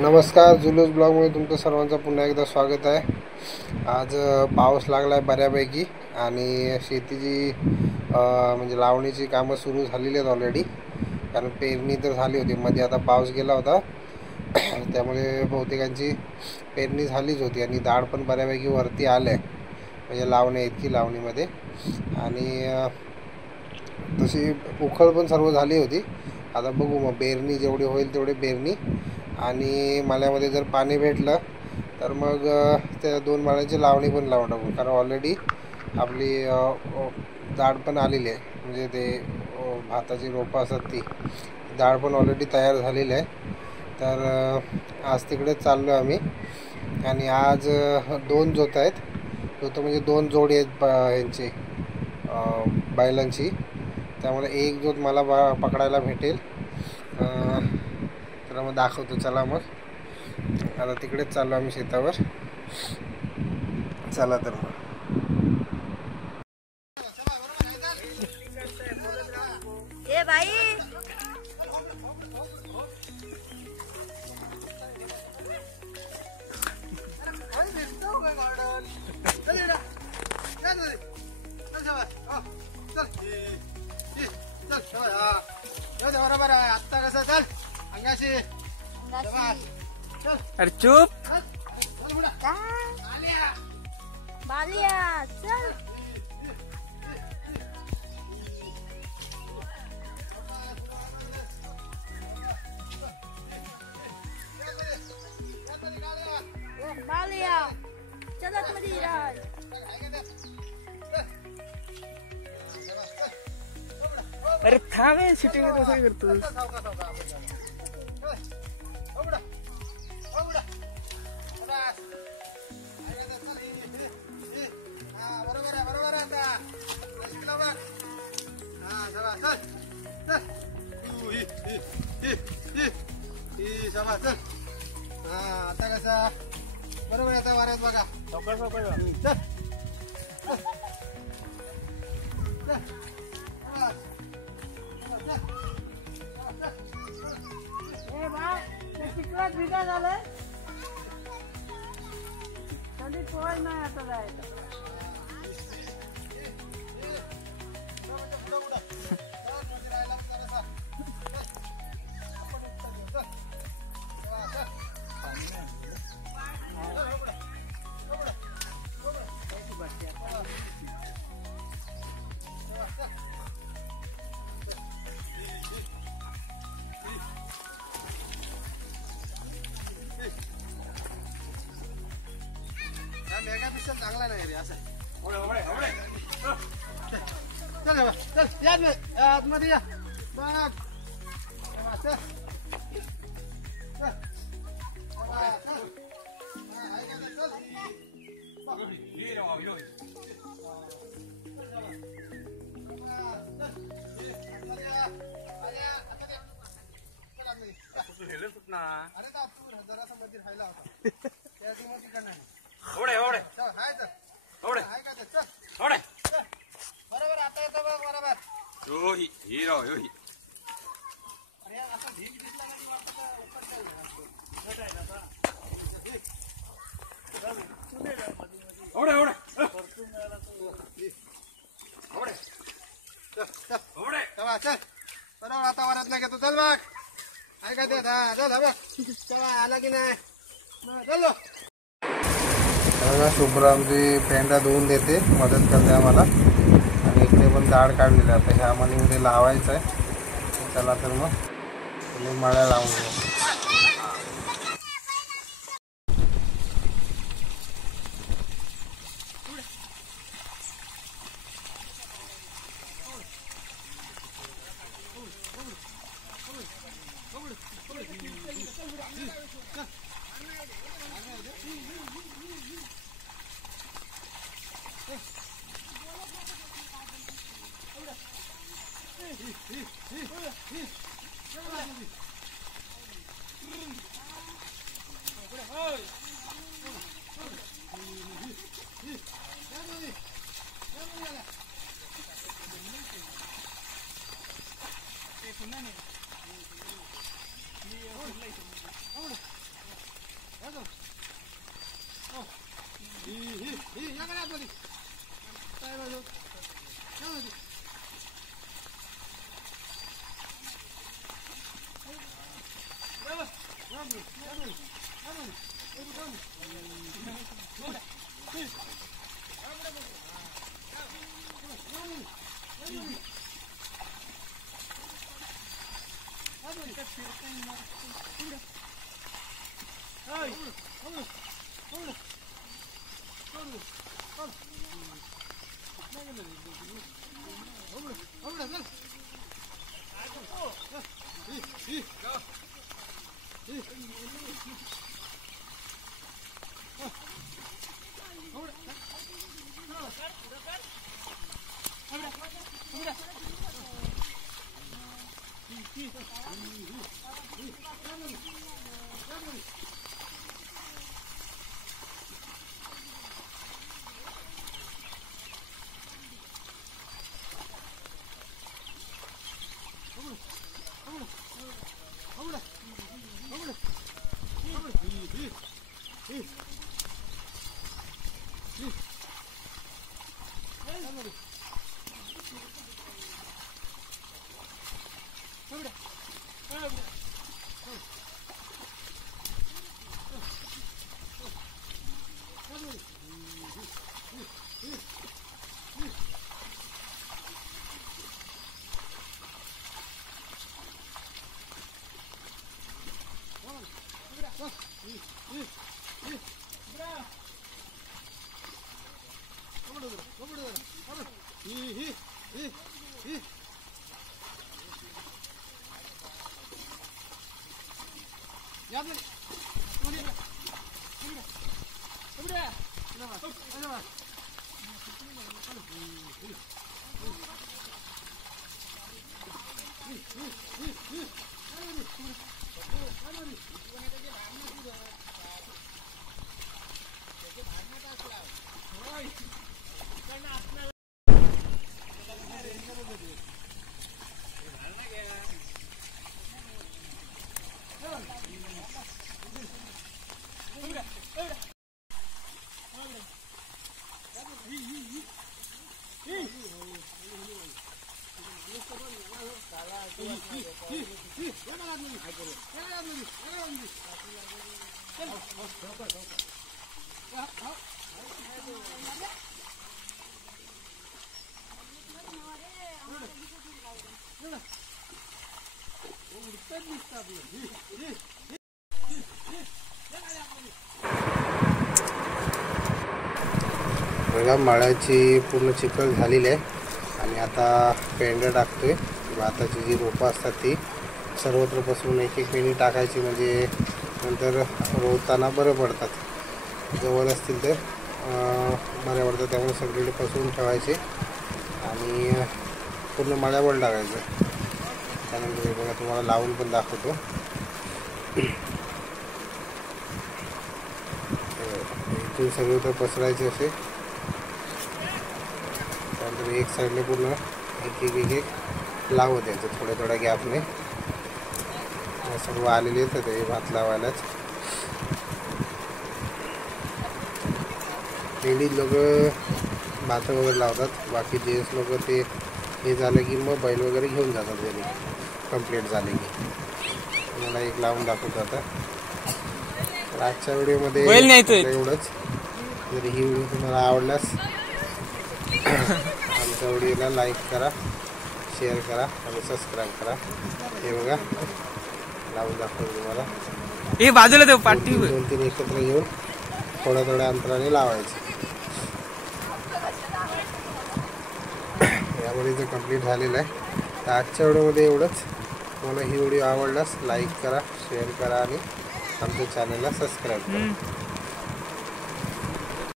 नमस्कार, जुलूस ब्लॉगमध्ये तुमचं सर्वांचं पुन्हा एकदा स्वागत आहे. आज पाऊस लागला आहे बऱ्यापैकी आणि शेतीची म्हणजे लावणीची कामं सुरू झालेली आहेत ऑलरेडी. कारण पेरणी तर झाली होती, मध्ये आता पाऊस गेला होता त्यामुळे बहुतेकांची पेरणी झालीच होती आणि दाढ पण बऱ्यापैकी वरती आलं आहे, म्हणजे लावणे इतकी लावणीमध्ये. आणि तशी उखळ पण सर्व झाली होती. आता बघू मग पेरणी जेवढी होईल तेवढी पेरणी, आणि माल्यामध्ये जर पाणी भेटलं तर मग त्या 2 माळ्यांची लावणी पण लावून टाकू. कारण ऑलरेडी आपली दाढ पण आलेली आहे, म्हणजे ते भाताची रोपं असतात ती दाढ पण ऑलरेडी तयार झालेली आहे. तर आज तिकडेच चाललो आहे आम्ही. आणि आज 2 जोत आहेत. जोत म्हणजे 2 जोडी आहेत यांची बैलांची. त्यामुळे एक जोत मला पकडायला भेटेल. तर मग दाखवतो, चला मग. आता तिकडेच चाललो आम्ही शेतावर. चला तर मग. ए भाई बरोबर आहे. आत्ता कसं चल अंगाशी. अरे चुप. बालिया चल. बालिया चलत मध्ये राह. अरे थांब, शूटिंग कसं करतो. आता कसा बरोबर येतं वाऱ्यात बघा. चिखलात भिगा झालंय. कधी पोहाय नाही आता जायचं. मेगापिक्सल चांगला नाही रे असं. चल चल याद आतमध्ये या बघ. अरे तू जरासा मध्ये राहिला होता त्या तिकडं नाही. बरोबर आता येतो बघ. बरोबर हिरो अरे असं ढीक दिसला चल बरोबर आता वरात नाही घेतो. चल बघ. काय काय देत हा चल बघ. चला आला की नाही चलो. शुभ्रा आमची पेंडा धुवून देते, मदत करते आम्हाला. आणि इकडे पण दाढ काढलेली आता ह्या मनीमध्ये लावायचं आहे. चला तर मग माळ्या लावून घेऊ. बघा माळ्याची पूर्ण चिखल झालेली आहे आणि आता पेंडं टाकतोय. भाताची जी रोपं असतात ती सर्वत्र पसरून एक एक पेंडी टाकायची, म्हणजे नंतर रोवताना बरं पडतात. जवळ असतील तर बऱ्या पडतात, त्यामुळे सगळीकडे पसरून ठेवायचे आणि पूर्ण माळ्यावर टाकायचं. त्यानंतर हे बघा तुम्हाला लावून पण दाखवतो. इथून सगळीकडे पसरायचे असे. त्यानंतर एक साईडने पूर्ण एक एक लावत द्यायचं थोड्या थोड्या गॅपने. सर्व आलेले आहेत हे भात लावायलाच. लेडीज लोक भातं वगैरे लावतात, बाकी जेंट्स लोक ते हे झालं की मग बैल वगैरे घेऊन जातात घरी कंप्लीट झाले की. मला एक लावून दाखवतो आता. तर आजच्या व्हिडिओमध्ये एवढंच. जर ही व्हिडिओ तुम्हाला आवडल्यास आमच्या व्हिडिओला लाईक करा, शेअर करा आणि सबस्क्राईब करा. हे बघा लावून दाखवतो तुम्हाला. हे बाजूला देऊ पाठी 2-3 एकत्र घेऊन थोड्या थोड्या अंतराने लावायचे. यामध्ये जे कंप्लीट झालेलं आहे. तर आजच्या व्हिडिओमध्ये एवढंच. तुम्हाला ही व्हिडिओ आवडल्यास लाईक करा, शेअर करा आणि आमच्या चॅनलला सबस्क्राईब करा.